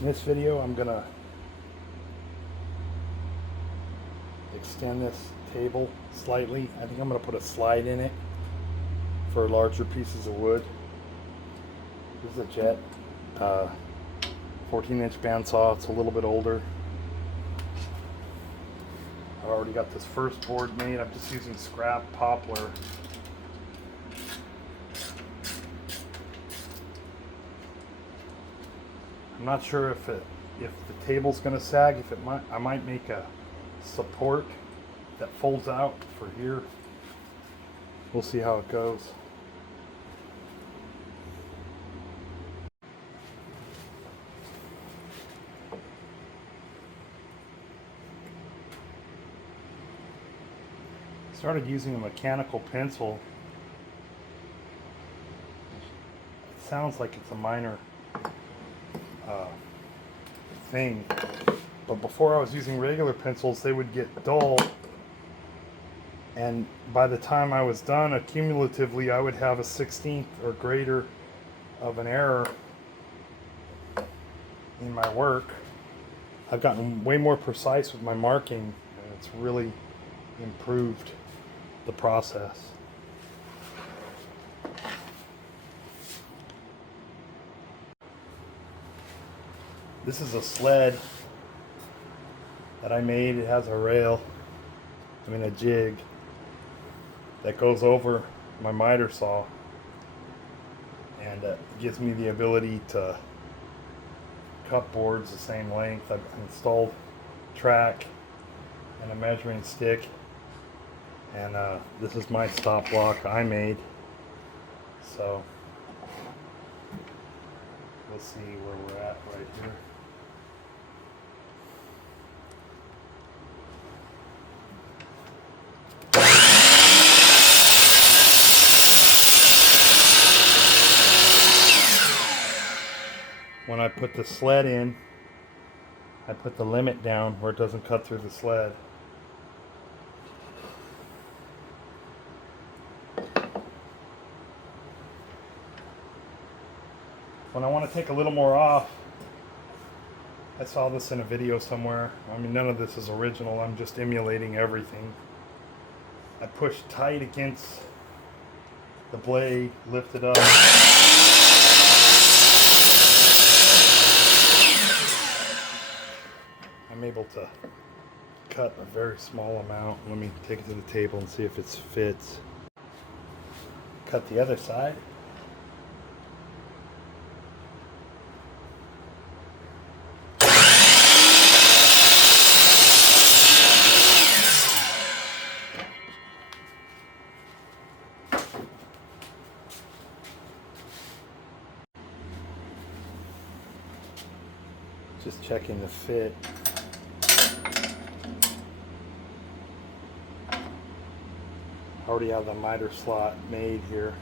In this video, I'm gonna extend this table slightly. I think I'm gonna put a slide in it for larger pieces of wood. This is a Jet 14-inch bandsaw. It's a little bit older. I've already got this first board made. I'm just using scrap poplar. I'm not sure if the table's going to sag. If it might, I might make a support that folds out for here. We'll see how it goes. Started using a mechanical pencil. It sounds like it's a minor thing, but before I was using regular pencils, they would get dull, and by the time I was done, accumulatively I would have a 1/16 or greater of an error in my work. I've gotten way more precise with my marking, and it's really improved the process. This is a sled that I made. It has a rail, a jig that goes over my miter saw, and it gives me the ability to cut boards the same length. I've installed track and a measuring stick, and this is my stop block I made. So we'll see where we're at right here. When I put the sled in, I put the limit down where it doesn't cut through the sled. When I want to take a little more off, I saw this in a video somewhere. I mean, none of this is original. I'm just emulating everything. I push tight against the blade, lift it up. I'm able to cut a very small amount. Let me take it to the table and see if it fits. Cut the other side. Just checking the fit. I already have the miter slot made here.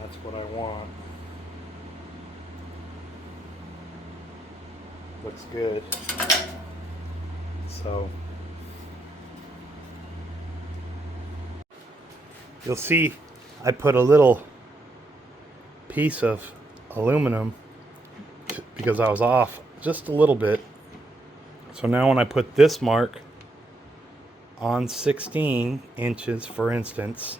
That's what I want. Looks good. So you'll see I put a little piece of aluminum because I was off just a little bit. So now when I put this mark on 16 inches, for instance,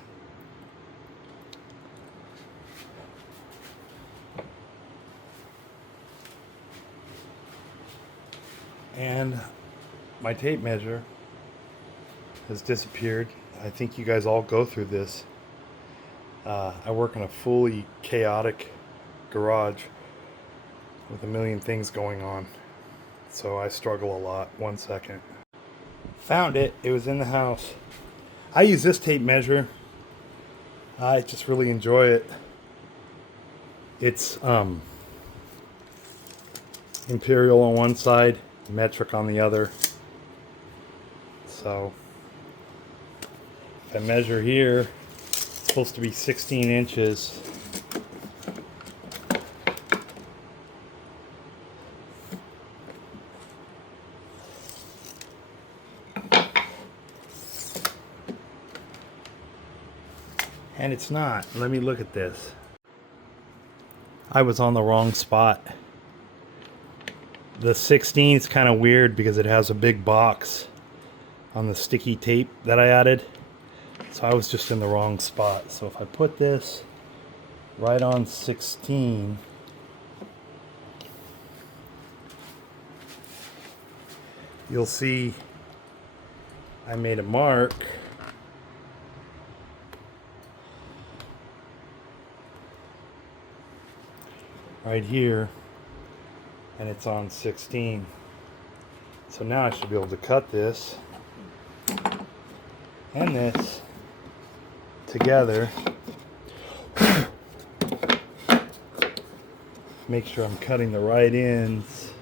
and my tape measure has disappeared. I think you guys all go through this. I work in a fully chaotic garage with a million things going on, so I struggle a lot. 1 second. Found it. It was in the house. I use this tape measure. I just really enjoy it. It's imperial on one side, metric on the other. So if I measure here, it's supposed to be 16 inches. And it's not. Let me look at this. I was on the wrong spot. The 16 is kind of weird because it has a big box on the sticky tape that I added. So I was just in the wrong spot. So if I put this right on 16, you'll see I made a mark right here, and it's on 16. So now I should be able to cut this and this together. Make sure I'm cutting the right ends.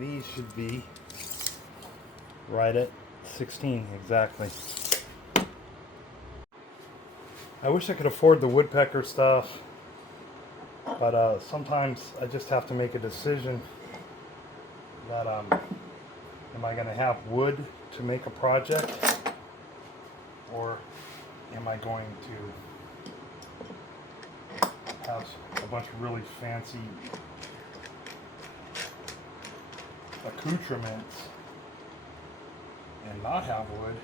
These should be right at 16 exactly. I wish I could afford the woodpecker stuff, but sometimes I just have to make a decision that am I going to have wood to make a project, or am I going to have a bunch of really fancy accoutrements and not have wood.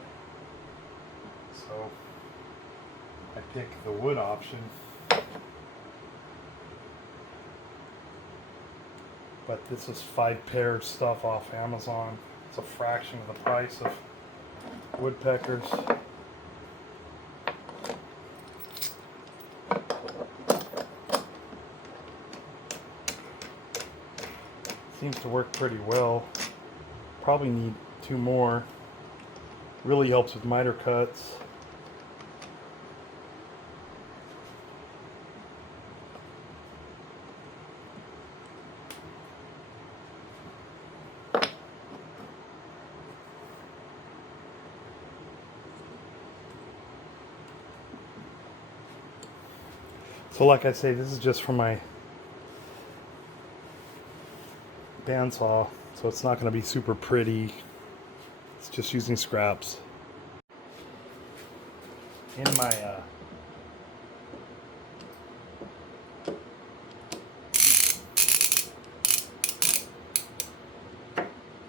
So I pick the wood option. But this is 5 pairs stuff off Amazon. It's a fraction of the price of woodpeckers. Seems to work pretty well. Probably need 2 more. Really helps with miter cuts. So like I say, this is just for my bandsaw, so it's not going to be super pretty. It's just using scraps. In my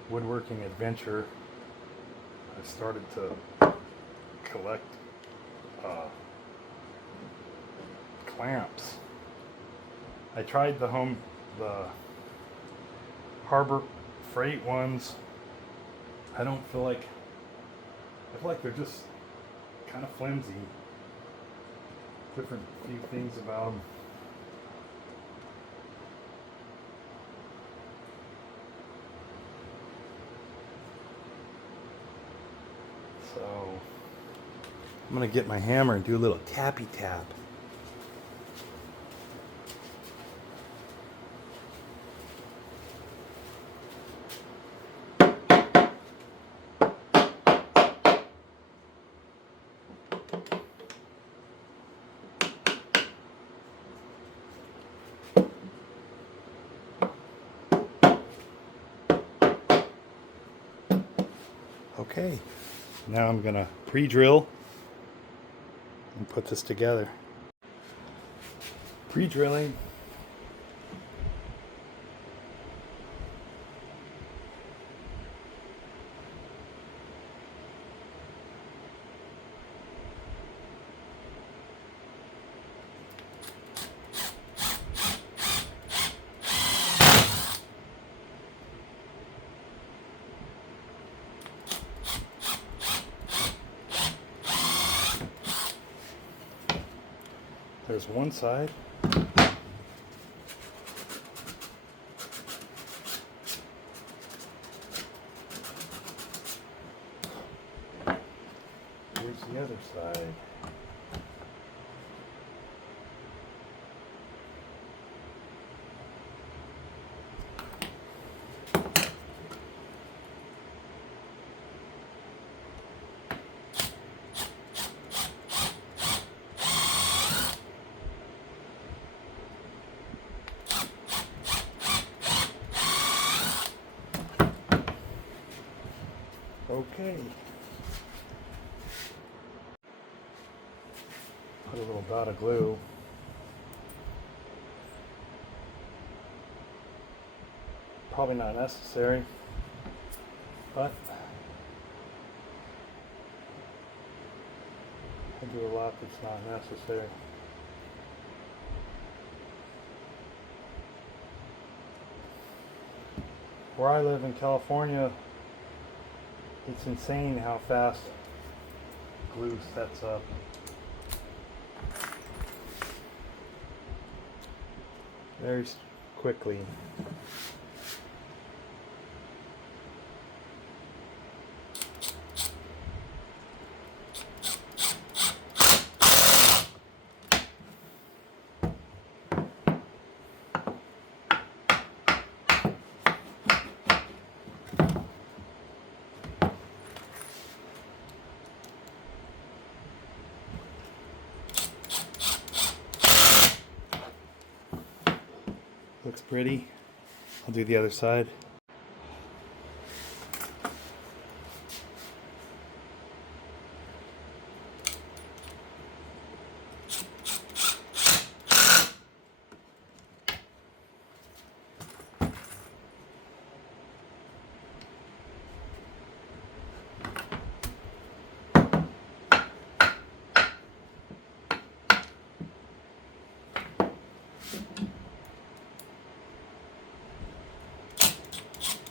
woodworking adventure, I started to collect clamps. I tried the Harbor Freight ones. I feel like they're just kind of flimsy. Different few things about them. So I'm gonna get my hammer and do a little tappy tap. Okay, now I'm gonna pre-drill and put this together. Pre-drilling. There's one side. Here's the other side. okay. Put a little dot of glue. Probably not necessary, but I do a lot that's not necessary. Where I live in California, it's insane how fast glue sets up. Very quickly. Looks pretty. I'll do the other side.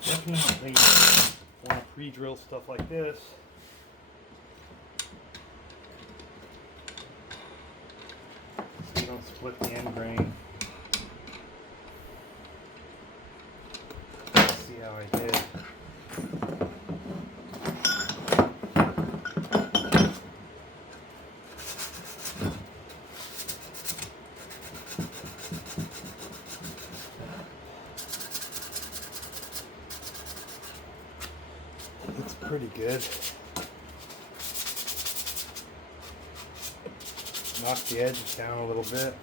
Definitely want to pre-drill stuff like this. So you don't split the end grain. Let's see how I did. Looks pretty good. Knock the edges down a little bit.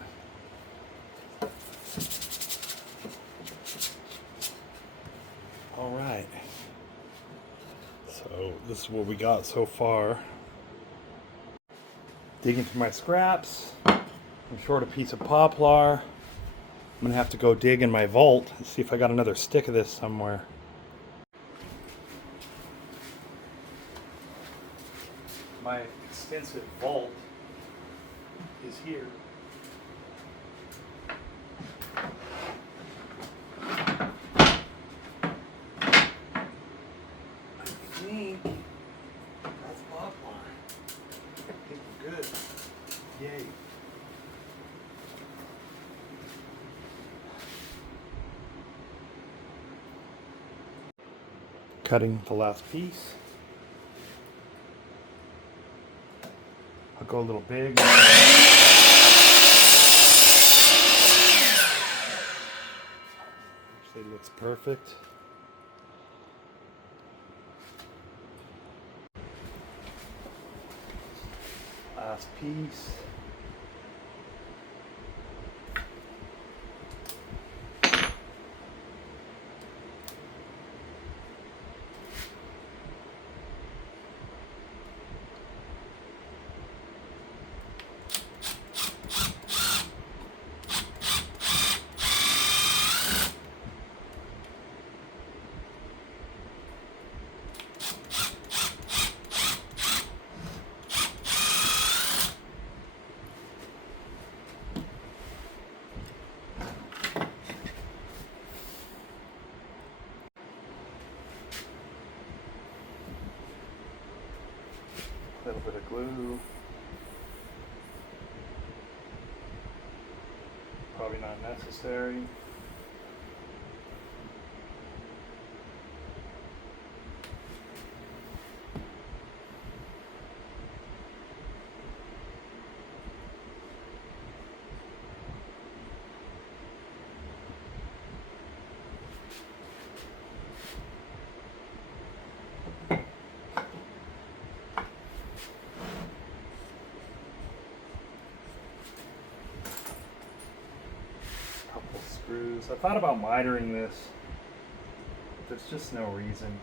All right. So this is what we got so far. Digging through my scraps. I'm short a piece of poplar. I'm gonna have to go dig in my vault and see if I got another stick of this somewhere. My extensive vault is here. I think that's poplar. I think we're good. Yay. Cutting the last piece. I'll go a little big. Actually looks perfect. Last piece. A little bit of glue. Probably not necessary. Screws. I thought about mitering this, but there's just no reason.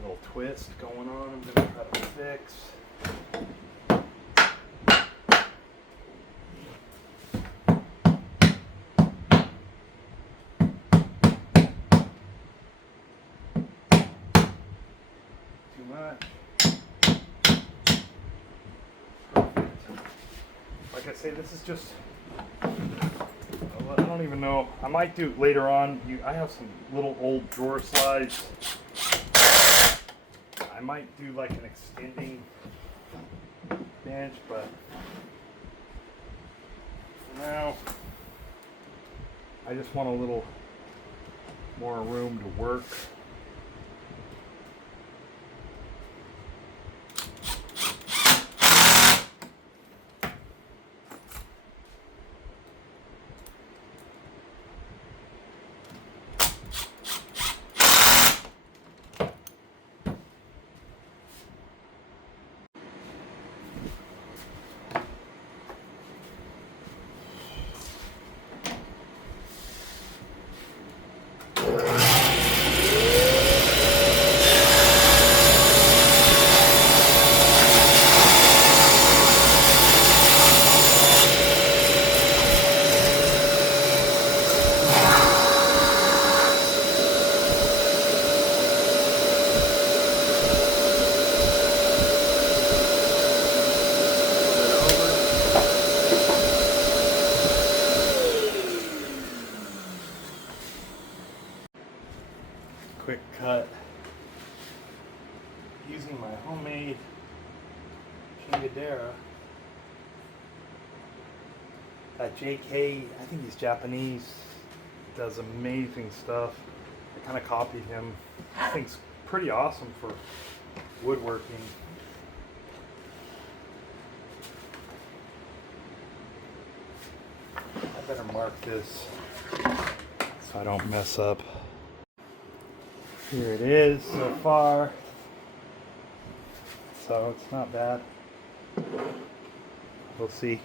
a little twist going on. I'm gonna try to fix. Too much. Like I say, this is just, I don't even know. I might do later on. I have some little old drawer slides. I might do like an extending bench, but for now, I just want a little more room to work. Quick cut using my homemade Chingadera. That JK, I think he's Japanese, does amazing stuff. I kind of copied him. I think it's pretty awesome for woodworking. I better mark this so I don't mess up. Here it is so far, so it's not bad. We'll see.